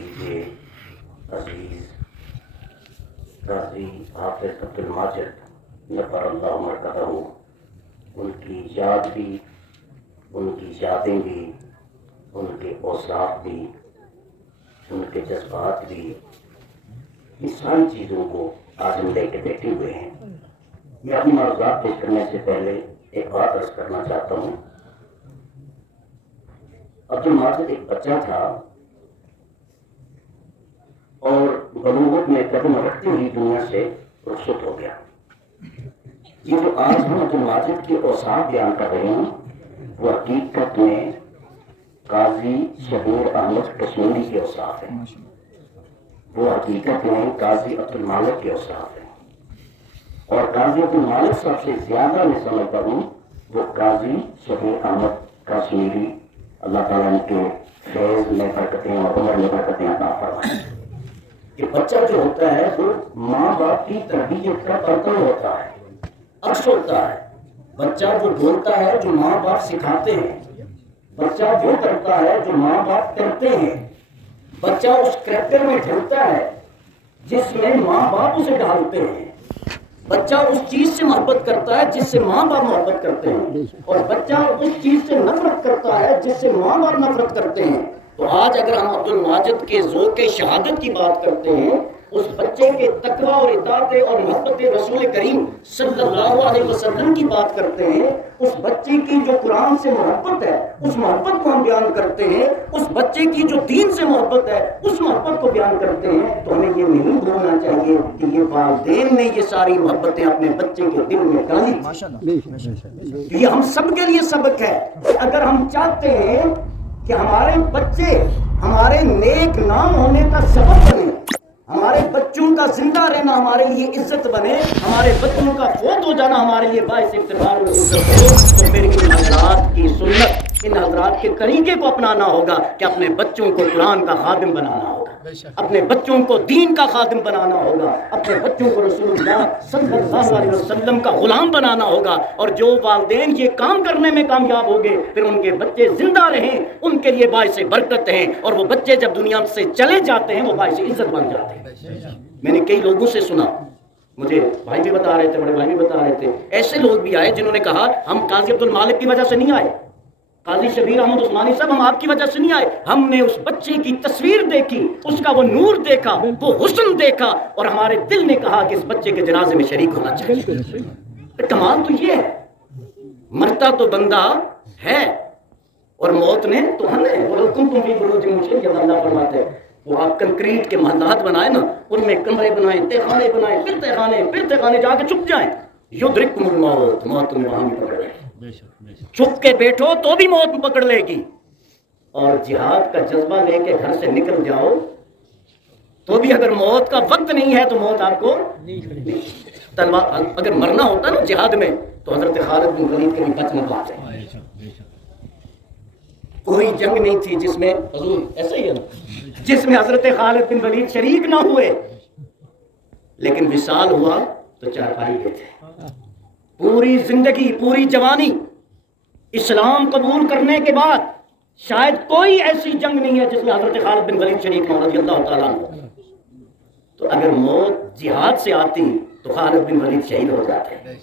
دیجیے عزیز قاضی حافظ عبد الماجد نفر اللہ مرکزہ، ان کی یاد بھی، ان کی یادیں بھی، ان کے اوصاف بھی، ان کے جذبات بھی، اس ساری چیزوں کو آج ہم لے کے بیٹھے ہوئے ہیں۔ میں اپنی معروضات پیش کرنے سے پہلے ایک بات عرض کرنا چاہتا ہوں۔ عبد الماجد ایک بچہ تھا اور بلوغت میں قدم رکھتے ہوئی دنیا سے رخصت ہو گیا۔ یہ جو آج ہم عبد الماجد کے اوصاف بیان کر رہے ہیں وہ حقیقت میں قاضی شبیر احمد کشمیری کے اوصاف ہیں، وہ حقیقت میں قاضی عبد المالک کے اوصاف ہیں، اور قاضی عبد المالک سب سے زیادہ میں سمجھتا ہوں وہ قاضی شبیر احمد کشمیری، اللہ تعالیٰ ان کے فیض میں برکتیں اور عمر میں برکتیں عطا فرمائیں۔ کہ بچہ جو ہوتا ہے وہ ماں باپ کی تربیت کا پرتو ہوتا ہے، عکس ہوتا ہے۔ بچہ جو بولتا ہے جو ماں باپ سکھاتے ہیں، بچہ وہ کرتا ہے جو ماں باپ کرتے ہیں، بچہ اس کریکٹر میں ڈھلتا ہے جس میں ماں باپ اسے ڈالتے ہیں، بچہ اس چیز سے محبت کرتا ہے جس سے ماں باپ محبت کرتے ہیں، اور بچہ اس چیز سے نفرت کرتا ہے جس سے ماں باپ نفرت کرتے ہیں۔ تو آج اگر ہم عبد الماجد کے ذوق شہادت کی بات کرتے ہیں، اس بچے کے تقویٰ اور اطاعت اور محبت رسول کریم صلی اللہ علیہ وسلم کی بات کرتے ہیں، اس بچے کی جو قرآن سے محبت ہے اس محبت کو ہم بیان کرتے ہیں، اس بچے کی جو دین سے محبت ہے اس محبت کو بیان کرتے ہیں، تو ہمیں یہ نہیں بھولنا چاہیے کہ یہ والدین نے یہ ساری محبتیں اپنے بچے کے دل میں ڈالی۔ یہ ہم سب کے لیے سبق ہے۔ اگر ہم چاہتے ہیں کہ ہمارے بچے ہمارے نیک نام ہونے کا سبب بنے، ہمارے بچوں کا زندہ رہنا ہمارے لیے عزت بنے، ہمارے بچوں کا فوت ہو جانا ہمارے لیے باعث افتخار و عزت ہو، تو پھر ان حضرات کی سنت، ان حضرات کے طریقے کو اپنانا ہوگا کہ اپنے بچوں کو قرآن کا خادم بنانا ہوگا، اپنے بچوں کو دین کا خادم بنانا ہوگا، اپنے بچوں کو رسول اللہ صلی اللہ علیہ وسلم کا غلام بنانا ہوگا۔ اور جو والدین یہ کام کرنے میں کامیاب ہو گئے پھر ان کے بچے زندہ رہیں، ان کے لیے باعث برکت ہیں، اور وہ بچے جب دنیا سے چلے جاتے ہیں وہ باعث عزت بن جاتے ہیں۔ میں نے کئی لوگوں سے سنا، مجھے بھائی بھی بتا رہے تھے، بڑے بھائی بھی بتا رہے تھے، ایسے لوگ بھی آئے جنہوں نے کہا ہم قاضی عبد المالک کی وجہ سے نہیں آئے، قاضی شبیر احمد عثمانی صاحب ہم آپ کی وجہ سے نہیں آئے، ہم نے اس بچے کی تصویر دیکھی، اس کا وہ نور دیکھا، وہ حسن دیکھا، اور ہمارے دل نے کہا کہ اس بچے کے جنازے میں شریک ہونا چاہیے۔ کمال تو یہ ہے، مرتا تو بندہ ہے اور موت نے تو ہم ہے۔ اللہ فرماتے ہیں وہ آپ کنکریٹ کے محلات بنائے نا، ان میں کمرے بنائیں، تہخانے بنائیں، پھر تہخانے جا کے چھپ جائیں، یدرککم الموت، موت تمہیں وہاں بھی پکڑ لے گی، چھپ کے بیٹھو تو بھی موت پکڑ لے گی، اور جہاد کا جذبہ لے کے گھر سے نکل جاؤ تو بھی اگر موت کا وقت نہیں ہے تو موت آپ کو تلوار، اگر مرنا ہوتا نا جہاد میں تو حضرت خالد بن ولید کے بھی بچ نہ پاتے۔ کوئی جنگ نہیں تھی جس میں حضور ایسا ہی ہے نا، جس میں حضرت خالد بن ولید شریک نہ ہوئے، لیکن وصال ہوا تو چارپائی پہ تھے۔ پوری زندگی، پوری جوانی اسلام قبول کرنے کے بعد شاید کوئی ایسی جنگ نہیں ہے جس میں حضرت خالد بن ولید شریک ہوں رضی اللہ تعالیٰ عنہ۔ تو اگر موت جہاد سے آتی تو خالد بن ولید شہید ہو جاتے،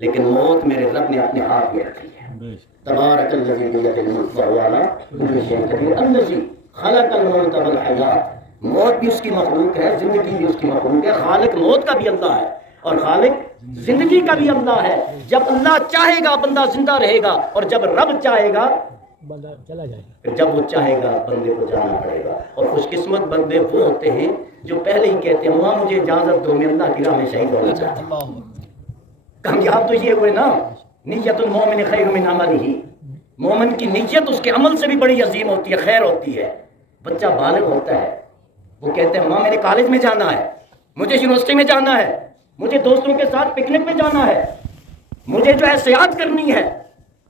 لیکن موت میرے رب نے اپنے ہاتھ میں رکھی ہے۔ تبارک الذی بیدہ الملک وہو علی کل شیء قدیر الذی خلق الموت والحیات۔ موت بھی اس کی مخلوق ہے، زندگی بھی اس کی مخلوق ہے۔ خالق موت کا بھی اللہ ہے اور خالق زندگی کا بھی اللہ ہے۔ جب اللہ چاہے گا بندہ زندہ رہے گا، اور جب رب چاہے گا بندہ چلا جائے گا، جب وہ چاہے گا بندے کو جانا پڑے گا۔ اور خوش قسمت بندے وہ ہوتے ہیں جو پہلے ہی کہتے ہیں وہاں مجھے اجازت دو، میں اللہ کی راہ میں شہید ہونا چاہتا ہوں۔ کامیاب تو یہ ہوئے نا، نیت المومن خیر من عملہ، مومن کی نیت اس کے عمل سے بھی بڑی عظیم ہوتی ہے، خیر ہوتی ہے۔ بچہ بالغ ہوتا ہے، وہ کہتے ہیں ماں میرے کالج میں جانا ہے، مجھے یونیورسٹی میں جانا ہے، مجھے دوستوں کے ساتھ پکنک میں جانا ہے، مجھے جو ہے سیاحت کرنی ہے،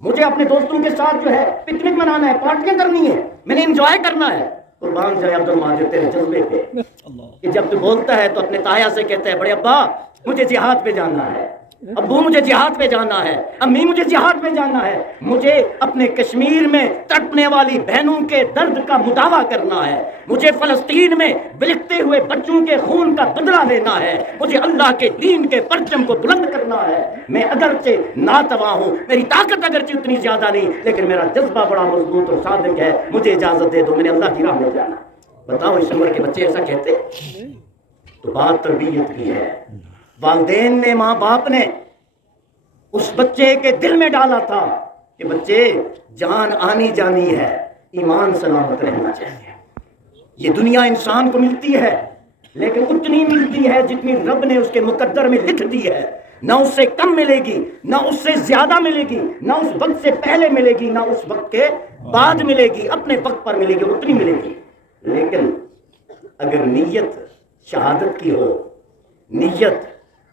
مجھے اپنے دوستوں کے ساتھ جو ہے پکنک منانا ہے، پارٹیاں کرنی ہے، میں نے انجوائے کرنا ہے۔ قربان جائے عبد الماجد تیرے جذبے پہ کہ جب تو بولتا ہے تو اپنے تایا سے کہتا ہے بڑے ابا مجھے جہاد پہ جانا ہے، ابو مجھے جہاد پہ جانا ہے، امی مجھے جہاد پہ جانا ہے، مجھے اپنے کشمیر میں تڑپنے والی بہنوں کے درد کا مداوع کرنا ہے، مجھے فلسطین میں بلکتے ہوئے بچوں کے خون کا بدلہ لینا ہے، مجھے اللہ کے دین کے پرچم کو بلند کرنا ہے۔ میں اگرچہ ناتواں ہوں، میری طاقت اگرچہ اتنی زیادہ نہیں، لیکن میرا جذبہ بڑا مضبوط اور صادق ہے، مجھے اجازت دے دو، میں نے اللہ کی راہ میں جانا۔ بتاؤ اس عمر کے بچے ایسا کہتے؟ تو بات تربیت کی ہے۔ والدین نے، ماں باپ نے اس بچے کے دل میں ڈالا تھا کہ بچے جان آنی جانی ہے، ایمان سلامت رہنا چاہیے۔ یہ دنیا انسان کو ملتی ہے لیکن اتنی ملتی ہے جتنی رب نے اس کے مقدر میں لکھ دی ہے، نہ اس سے کم ملے گی، نہ اس سے زیادہ ملے گی، نہ اس وقت سے پہلے ملے گی، نہ اس وقت کے بعد ملے گی، اپنے وقت پر ملے گی، اتنی ملے گی۔ لیکن اگر نیت شہادت کی ہو، نیت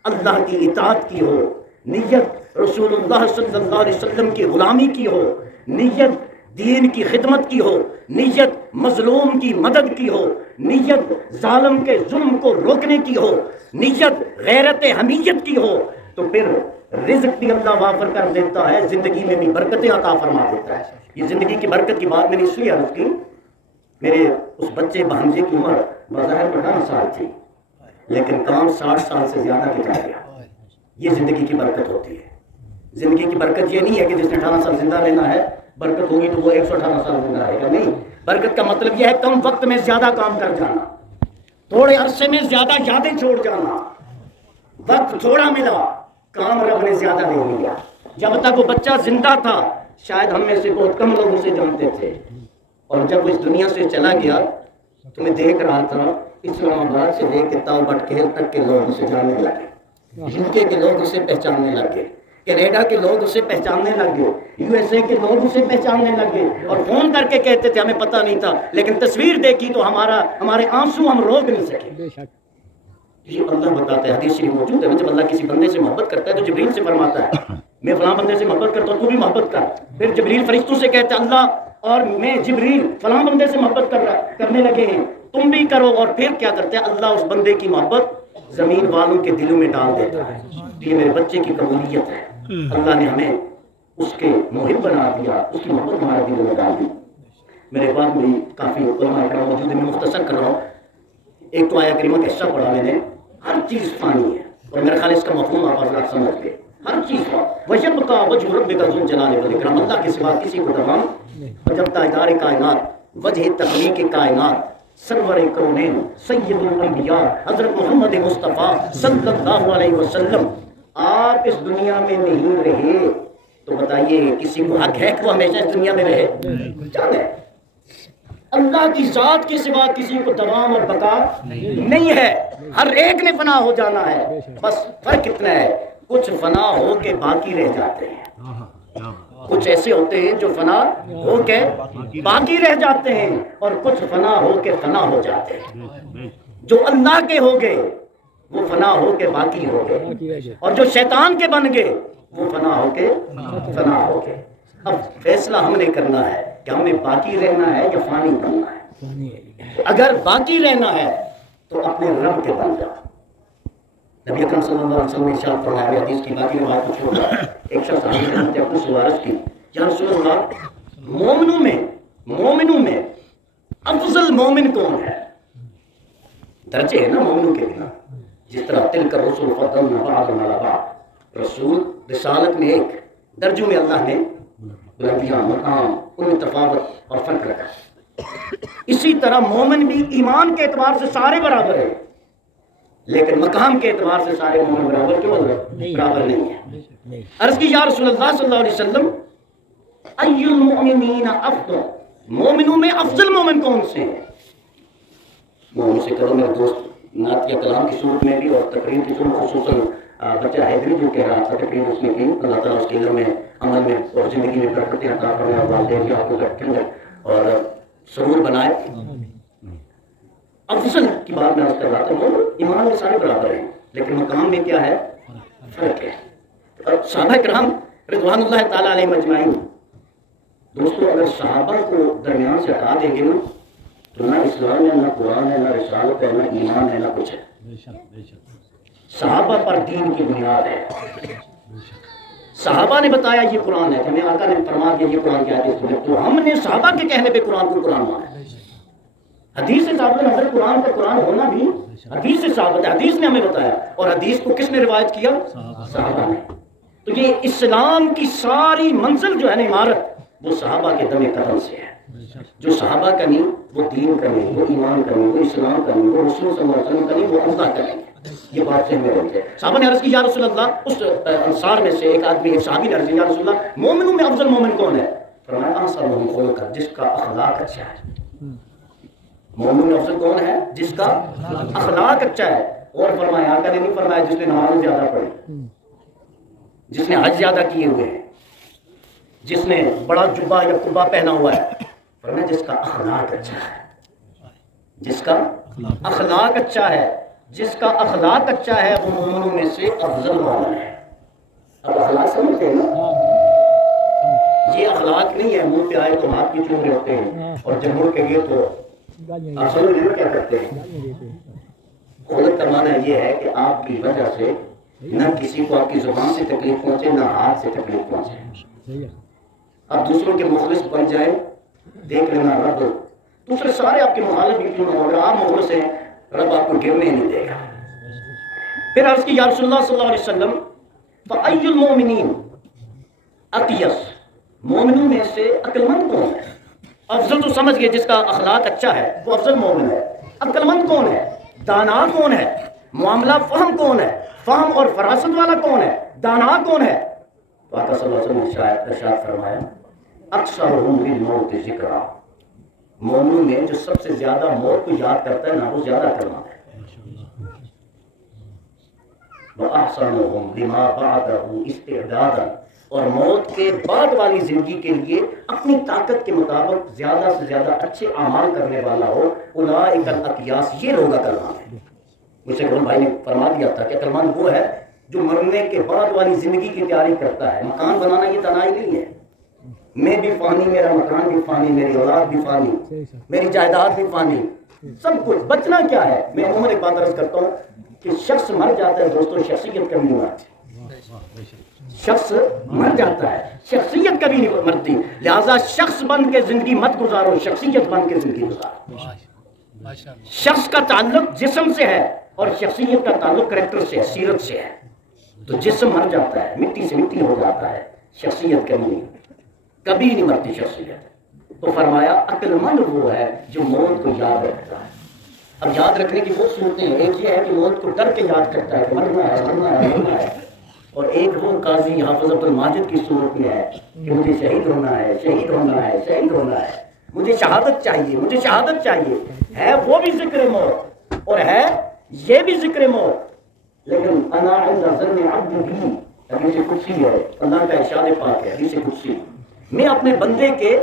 اللہ کی اطاعت کی ہو، نیت رسول اللہ صلی اللہ علیہ وسلم کی غلامی کی ہو، نیت دین کی خدمت کی ہو، نیت مظلوم کی مدد کی ہو، نیت ظالم کے ظلم کو روکنے کی ہو، نیت غیرت حمیت کی ہو، تو پھر رزق بھی اللہ وافر کر دیتا ہے، زندگی میں بھی برکتیں عطا فرما دیتا ہے۔ یہ زندگی کی برکت کی بات میں نے اس لیے عرض کی، میرے اس بچے بھانجے کی عمر بظاہر 18 سال تھی لیکن کام 60 سال سے زیادہ کے جا گیا۔ یہ زندگی کی برکت ہوتی ہے۔ زندگی کی برکت یہ نہیں ہے کہ جس نے 18 سال زندہ رہنا ہے برکت ہوگی تو وہ 118 سال زندہ رہے گا، نہیں۔ برکت کا مطلب یہ ہے کم وقت میں زیادہ کام کر جانا، تھوڑے عرصے میں زیادہ یادیں چھوڑ جانا۔ وقت تھوڑا ملا، کام رب نے زیادہ نہیں لیا۔ جب تک وہ بچہ زندہ تھا شاید ہم میں سے بہت کم لوگ اسے جانتے تھے، اور جب وہ اس دنیا سے چلا گیا تو میں دیکھ رہا تھا اسلام آباد سے لے کے تاؤ بٹکھیل تک کے لوگ اسے جاننے لگے، یوکے کے لوگ اسے پہچاننے لگے، کینیڈا کے لوگ اسے پہچاننے لگے، یو ایس اے کے لوگ اسے پہچاننے لگے، اور فون کر کے کہتے تھے ہمیں پتہ نہیں تھا لیکن تصویر دیکھی تو ہمارے آنسو ہم روک نہیں سکے۔ یہ اللہ بتاتا ہے، حدیث شریف موجود ہے، جب اللہ کسی بندے سے محبت کرتا ہے تو جبریل سے فرماتا ہے میں فلاں بندے سے محبت کرتا ہوں تو بھی محبت کر۔ پھر جبریل فرشتوں سے کہتا ہے اللہ اور میں جبریل فلاں بندے سے محبت کرنے لگے ہیں تم بھی کرو، اور پھر کیا کرتے ہیں اللہ اس بندے کی محبت زمین والوں کے دلوں میں ڈال دیتا ہے۔ یہ میرے بچے کی قبولیت ہے، اللہ نے ہمیں اس کے محب بنا دیا، اس کی محبت ہمارے دلوں میں ڈال دی۔ میرے بعد بھی کافی علماء کرام موجود ہیں، میں مختصر کر رہا ہوں۔ ایک تو آیہ کریمہ کا حصہ پڑھا میں نے، ہر چیز فانی ہے، اور میرا خیال اس کا مفہوم آپ حضرات سمجھ گئے، ہر چیز وَيَبْقَى وَجْهُ رَبِّكَ ذُو الْجَلَالِ وَالْإِكْرَامِ، اللہ کے سوا کسی کو دوام، اور جب تاجدار کائنات، وجہ تخلیق کائنات، سرور کونین، سید الانبیاء حضرت محمد مصطفیٰ صلی اللہ علیہ وسلم آپ اس دنیا میں نہیں رہے تو بتائیے کسی کو حق ہے کہ وہ ہمیشہ اس دنیا میں رہے؟ جانے اللہ کی ذات کے سوا کسی کو دوام اور بقا نہیں ہے، ہر ایک نے فنا ہو جانا ہے، بس فرق اتنا ہے کچھ فنا ہو کے باقی رہ جاتے ہیں، کچھ ایسے ہوتے ہیں جو فنا ہو کے باقی رہ جاتے ہیں، اور کچھ فنا ہو کے فنا ہو جاتے ہیں۔ جو اللہ کے ہو گئے وہ فنا ہو کے باقی ہو گئے، اور جو شیطان کے بن گئے وہ فنا ہو کے فنا ہو گئے۔ اب فیصلہ ہم نے کرنا ہے کہ ہمیں باقی رہنا ہے یا فانی بننا ہے۔ اگر باقی رہنا ہے تو اپنے رب کے بن جاؤ۔ نبی اکرم صلی اللہ علیہ وسلم نے ارشاد فرمایا، حدیث کی باقی روایت کو چھوڑ کر ایک شخص حضرت ابو سوارس کی، یا رسول اللہ مومنوں میں افضل مومن کون ہے؟ درجے ہیں نا مومنوں کے بنا، جس طرح تلک الرسل فضلنا بعضهم علی بعض، رسول رسالت میں ایک، درجوں میں اللہ نے بلندیاں، مقام، ان میں تفاوت اور فرق رکھا۔ اسی طرح مومن بھی ایمان کے اعتبار سے سارے برابر ہیں لیکن مقام کے اعتبار سے سارے مومن برابر کیوں برابر نہیں ہے؟ عرض کی یا رسول اللہ صلی اللہ علیہ وسلم ای المؤمنین افضل، مومنوں میں افضل مومن کون سے ہیں؟ مومن سے کرو میرے دوست نعتیہ کلام کی صورت میں بھی اور تقریر کی صورت، خصوصاً بچہ حیدری جو کہہ رہا تھا تقریر اس نے کی، اللہ تعالیٰ اس کے علم میں عمل میں اور زندگی میں برکتیں عطا فرمائے، اور والدین بھی آپ کو رکھیں اور سرور بنائے۔ افضل کی بات میں عرض کر رہا تھا، ایمان میں سارے برابر ہیں لیکن مقام میں کیا ہے؟ فرق ہے۔ صحابہ کرام رضوان اللہ تعالیٰ علیہ مجمعین، دوستو اگر صحابہ کو درمیان سے ہٹا دیں گے نا تو نہ اسلام ہے، نہ قرآن ہے، نہ رسالت ہے، نہ ایمان ہے، نہ کچھ ہے۔ صحابہ پر دین کی بنیاد ہے. صحابہ نے بتایا یہ قرآن ہے, ہمیں آقا نے فرما دیا یہ قرآن کی آیت ہے, تو ہم نے صحابہ کے کہنے پہ قرآن کو قرآن مانا ہے. حدیث سے ثابت ہے, قرآن کا قرآن ہونا بھی حدیث سے ثابت ہے. حدیث نے ہمیں بتایا, اور حدیث کو کس نے روایت کیا؟ صحابہ نے. تو یہ اسلام کی ساری منزل جو ہے نا, عمارت, وہ صحابہ کے دم قدم سے ہے. جو صحابہ کا نہیں وہ دین کا نہیں, وہ ایمان کا نہیں, وہ اسلام کا نہیں, وہ رسول صلی اللہ علیہ وسلم کا نہیں, وہ اللہ کا نہیں. یہ بات سے ہمیں رہتے ہیں. صحابہ نے عرض کی یا رسول اللہ, اس انصار میں سے ایک آدمی, ایک صحابی نے عرض کی یا رسول اللہ, مومنوں میں افضل مومن کون ہے؟ فرمایا انصار مومن کون کا, جس کا اخلاق اچھا ہے. مومن میں افضل کون ہے؟ جس کا اخلاق اچھا ہے. اور فرمایا, آقا نے نہیں فرمایا جس نے نماز زیادہ پڑھی, جس نے حج زیادہ کیے ہوئے ہیں, جس نے بڑا جبہ یا قبہ پہنا ہوا ہے. فرمایا جس کا اخلاق اچھا ہے, جس کا اخلاق اچھا ہے, جس کا اخلاق اچھا ہے وہ مومنوں میں سے افضل مومن ہے. اب اخلاق سمجھتے ہیں نا, یہ اخلاق نہیں ہے منہ پہ آئے تو ہاتھ کی چوم رہے ہوتے ہیں, اور جب مڑ کے گئے تو آپ سمجھ رہے کیا کرتے ہیں. خلق کا معنی یہ ہے کہ آپ کی وجہ سے نہ کسی کو آپ کی زبان سے تکلیف پہنچے, نہ ہاتھ سے تکلیف پہنچے. آپ دوسروں کے مخلص بن جائیں, دیکھ لینا رب دوسرے سارے آپ کے مخالف بھی کیوں نہ ہو, اگر آپ مخلص ہیں رب آپ کو گرنے نہیں دے گا. پھر عرض کی یا رسول اللہ صلی اللہ علیہ وسلم, فَأَيُّ الْمُؤْمِنِينَ اَقْيَسُ, مومنوں میں سے عقل مند کون ہے؟ افضل تو سمجھ گئے جس کا اخلاق اچھا ہے وہ افضل مومن ہے. عقل مند کون ہے؟ دانا کون ہے؟ معاملہ فہم کون ہے؟ فہم اور فراست والا کون ہے؟ دانا کون ہے؟ تو آقا صلی اللہ علیہ وسلم نے ارشاد فرمایا اکثرهم للموت ذکرا, مومنوں میں جو سب سے زیادہ موت کو یاد کرتا ہے نا وہ زیادہ عقلمند ہے. وَأَحْسَنُهُمْ لِمَا بَعْدَهُ اسْتِعْدَادًا, اور موت کے بعد والی زندگی کے لیے اپنی طاقت کے مطابق زیادہ سے زیادہ اچھے اعمال کرنے والا ہو. اولئک الاقیاس, یہ لوگ عقلمند ہیں. مجھ سے بھائی نے فرما دیا تھا کہ عقلمند وہ ہے جو مرنے کے بعد والی زندگی کی تیاری کرتا ہے. مکان بنانا یہ تنہائی نہیں ہے, میں بھی فانی, میرا مکان بھی فانی, میری اولاد بھی فانی, میری جائیداد بھی فانی, سب کچھ. بچنا کیا ہے؟ میں عموماً ایک بات عرض کرتا ہوں کہ شخص مر جاتا ہے دوستوں, شخصیت کبھی نہیں مرتی. شخص مر جاتا ہے, شخصیت کبھی نہیں مرتی. لہذا شخص بن کے زندگی مت گزارو, شخصیت بن کے زندگی گزارو. شخص کا تعلق جسم سے ہے اور شخصیت کا تعلق کریکٹر سے, سیرت سے ہے. تو جسم مر جاتا ہے, مٹی سے مٹی ہو جاتا ہے, شخصیت کبھی نہیں مرتی شخصیت. تو فرمایا عقل مند وہ ہے جو موت کو یاد رکھتا ہے. اب یاد رکھنے کی بہت صورتیں ہیں. ایک یہ ہے کہ موت کو ڈر کے یاد کرتا ہے, مرنا ہے مرنا ہے مرنا ہے. اور ایک وہ قاضی حافظ عبد الماجد کی صورت میں ہے کہ مجھے شہید ہونا ہے, شہید ہونا ہے, شہید ہونا ہے, مجھے شہادت چاہیے, مجھے شہادت چاہیے. ہے وہ بھی ذکر موت اور ہے یہ بھی ذکر موت. لیکن انا عند ظن عبدی بھی, حدیث قدسی ہے, اللہ کا ارشاد پاک ہے حدیث قدسی, میں اپنے بندے کے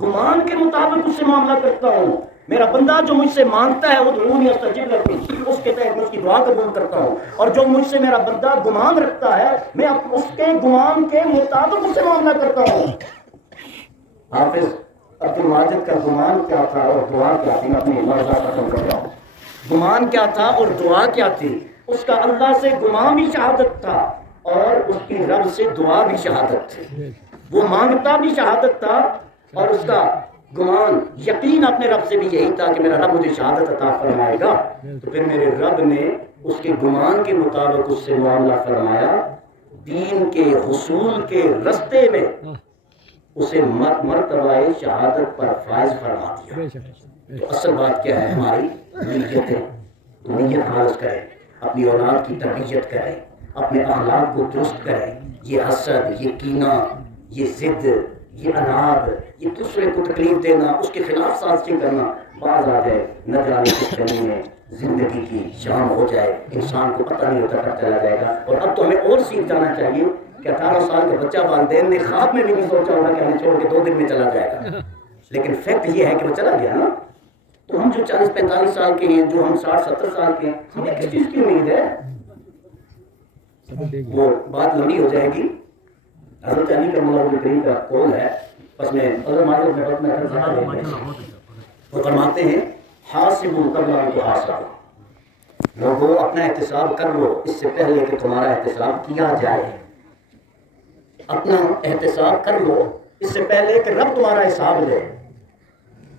گمان کے مطابق اس سے معاملہ کرتا ہوں. میرا بندہ جو مجھ سے مانگتا ہے وہ ادعونی استجب لکم, اس کے تحت میں اس کی دعا قبول کرتا ہوں. اور جو مجھ سے میرا بندہ گمان رکھتا ہے میں اس کے گمان کے مطابق اس سے معاملہ کرتا ہوں. حافظ عبد الماجد کا گمان کیا تھا اور دعا کیا تھی, میں اپنی مرضا ختم کر رہا ہوں. گمان کیا تھا اور دعا کیا تھی؟ اس کا اللہ سے گمان بھی شہادت تھا اور اس کی رب سے دعا بھی شہادت تھی. وہ مانگتا بھی شہادت تھا اور اس کا گمان یقین اپنے رب سے بھی یہی تھا کہ میرا رب مجھے شہادت عطا فرمائے گا. تو پھر میرے رب نے اس کے گمان کے مطابق اس سے معاملہ فرمایا, دین کے حصول کے رستے میں اسے مرتبہ شہادت پر فائز فرما دیا. تو اصل بات کیا ہے؟ ہماری نیت ہے. نیت خالص کریں, اپنی اولاد کی تربیت کریں, اپنے اخلاق کو درست کریں. یہ حسد, یہ کینہ, یہ ضد, یہ اناد, یہ دوسرے کو تکلیف دینا, اس کے خلاف سازشیں کرنا باز آ جائے, نہ جانے کس کمی میں زندگی کی شام ہو جائے, انسان کو پتہ نہیں ہوتا کب چلا جائے گا. اور اب تو ہمیں اور سیکھ جانا چاہیے کہ 18 سال کا بچہ والدین نے خواب میں بھی نہیں سوچا ہوگا کہ ہمیں چھوڑ کے 2 دن میں چلا جائے گا, لیکن فیکٹ یہ ہے کہ وہ چلا گیا نا. تو ہم جو 40-45 سال کے ہیں, جو ہم 60-70 سال کے ہیں, ہمیں کس چیز کی امید ہے؟ وہ بات لمبی ہو جائے گی. حضرت علی کا مولا کریم کا قول ہے, بس میں وہ فرماتے ہیں حاسبوا قبل ان تحاسبوا, لوگوں اپنا احتساب کر لو اس سے پہلے کہ تمہارا احتساب کیا جائے. اپنا احتساب کر لو اس سے پہلے کہ رب تمہارا حساب لے.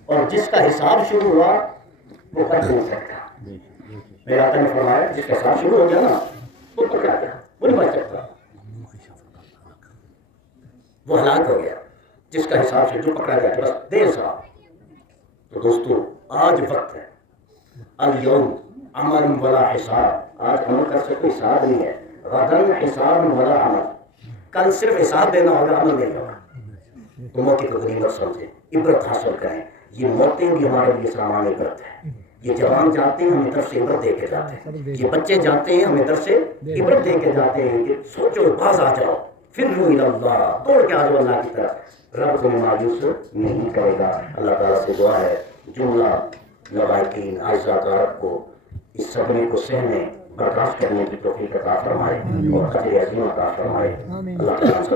اور جس کا حساب شروع ہوا وہ بچ نہیں سکتا. میرے آقا نے فرمایا جس کا حساب شروع ہو گیا نا وہ پکڑا گیا, وہ نہیں بچ سکتا, وہ ہلاک ہو گیا. جس کا حساب سے جو پکڑا گیا بس دیر صاحب. تو دوستو آج وقت ہے, الیوم عمل ولا حساب. آج عمل کر سکتے حساب نہیں ہے. غدن حساب ولا عمل. کل صرف حساب دینا ہوگا, عمل نہیں ہوگا. تو موقع کو غنیمت سمجھیں, عبرت حاصل کریں. یہ موتیں بھی ہمارے لیے سامان عبرت ہے. یہ جوان جاتے ہیں ہمیں طرف سے عبرت دے کے جاتے ہیں. یہ بچے جاتے ہیں ہمیں طرف سے عبرت دے کے جاتے ہیں کہ سوچو باز آ جاؤ, فروا الی اللہ, دوڑ کے آ جاؤ اللہ کی طرف. رب تمہیں مایوس نہیں کرے گا. اللہ تعالیٰ سے دعا ہے جملہ لوائقین اعزاء کا رب کو اس صدمے کو سہنے برداشت کرنے کی توفیق عطا فرمائے اور اجر عظیم عطا فرمائے. اللہ تعالیٰ سے